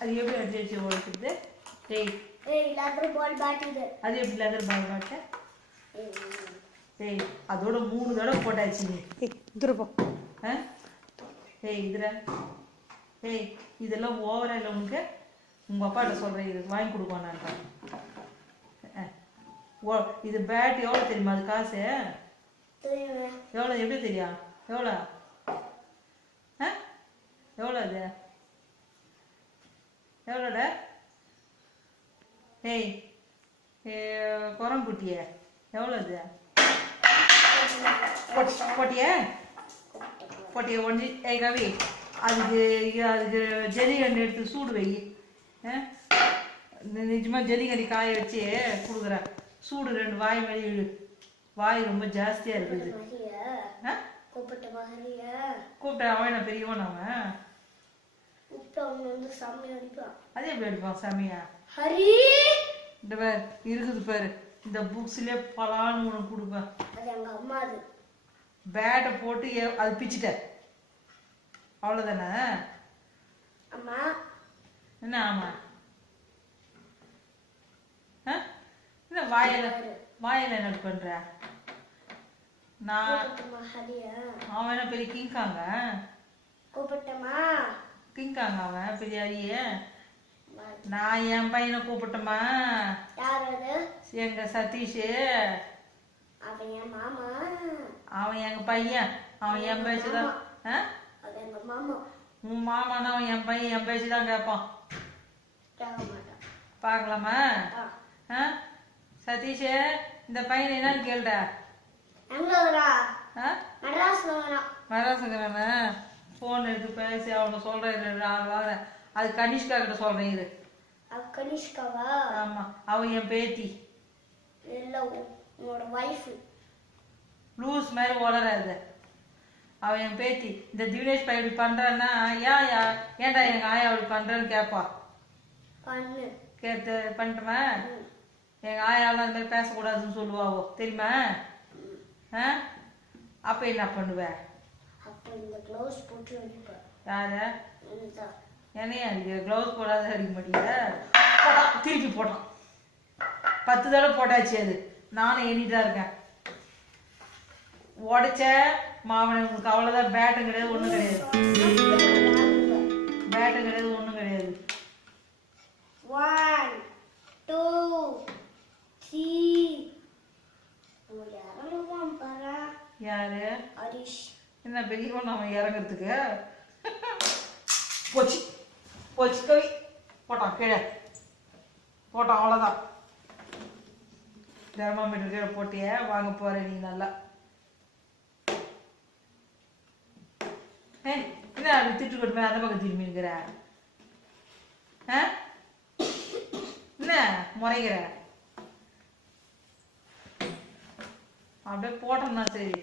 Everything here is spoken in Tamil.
அது எப்படி அடிச்சு ஓடிக்கிறது? ஏய் லெதர் பால் பேட் இது. அது எப்படி லெதர் பால் பேட்? ஏய் அதோட 3 தடவை போட்டாச்சு நீ. ஏய் தூர போ. ஏய் ஏய் இதெல்லாம் ஓவரா இல்லை உனக்கு? உங்கள் அப்பாட்ட சொல்கிறேன், இது வாங்கி கொடுப்பானான்ட்டா. இது பேட் எவ்வளோ தெரியுமா? அது காசு எவ்வளோ? எப்படி தெரியும்? எவ்வளோ? எவ்வளோ அது? எவ்வளோட? ஏய் குரங்குட்டிய எவ்வளோ அது? போட்டிய ஒன்று. ஏய் கவி, அதுக்கு ஜல்லிகண்டு எடுத்து சூடு வை. நிஜமாக ஜல்லிகண்டி காய வச்சு கொடுக்குறேன். சூடு 2 வாய் மேலே இழு. வாய் ரொம்ப ஜாஸ்தியாக இருக்குது. கூப்பிட்ட அவன் என்ன பெரியவன்? அவன் அதே எப்படி அடிப்பான் சாமியா? இந்த பேர் இருக்குது பாரு, இந்த புக்ஸ்லயே பலான்னு உனக்கு கொடுப்பேன். பேட்டை போட்டு அது பிச்சுட்ட, அவ்வளோதானே? என்ன ஆமா? என்ன வாயில என்ன பண்ற? நான் அவன் என்ன பெரிய கிங்காங்க? கிங்காங்க அவன் பெரிய அரிய. நான் என் பையனை கூப்பிட்டமா? எங்க சதீஷ் அவன் எங்க பையன். அவன் என் பேச்சுதான். உன் மாமானா அவன் என் பையன் என் பேச்சுதான் கேட்பான். பார்க்கலாமா? சதீஷ் இந்த பையன் என்னன்னு கேள்ற? மதராசுங்கிறானே. போன் எடுத்து பேசி அவனை சொல்றேன். அது கனிஷ்கா கிட்ட சொல்றேன். இது கனிஷ்காவா? ஆமா, அவன் என் பேத்தி. லூஸ் மாதிரி வளராது. அவன் என் பேத்தி. இந்த தினேஷ் பையன் இப்படி பண்றான்னா ஏன்டா எங்க ஆயா அப்படி பண்றேன்னு கேட்பா. கேட்டு பண்ணிட்டுமா? எங்க ஆயாலாம் அந்த மாதிரி பேசக்கூடாதுன்னு சொல்லுவாவோ தெரியுமா? அப்ப என்ன பண்ணுவேன்? யாரு என்னையா அடிக்க? க்ளவுஸ் போடாத அடிக்க மாட்டீங்க? திருப்பி போட்டான். 10 தடவை போட்டாச்சு. அது நானும் எண்ணிதான் இருக்கேன். உடைச்ச மாவனை உங்களுக்கு அவ்வளோதான். பேட்டும் கிடையாது, ஒன்றும் கிடையாது. பேட்டும் கிடையாது, ஒன்றும் கிடையாது. 1 2 3. யாரு? ஹரிஷ். என்ன பெரியவன் அவன் இறங்குறதுக்கு? போச்சு போச்சு கவி. போட்டான் கீழே போட்டான், அவ்வளோதான். தெர்மாமீட்டர் கீழே போட்டிய வாங்க போற நீ நல்லா. என்ன அப்படி திட்டு கொட்டுமே அந்த பக்கம் திரும்பி இருக்கிற? என்ன முறைகிற? அப்படியே போட்டோம்னா சரி.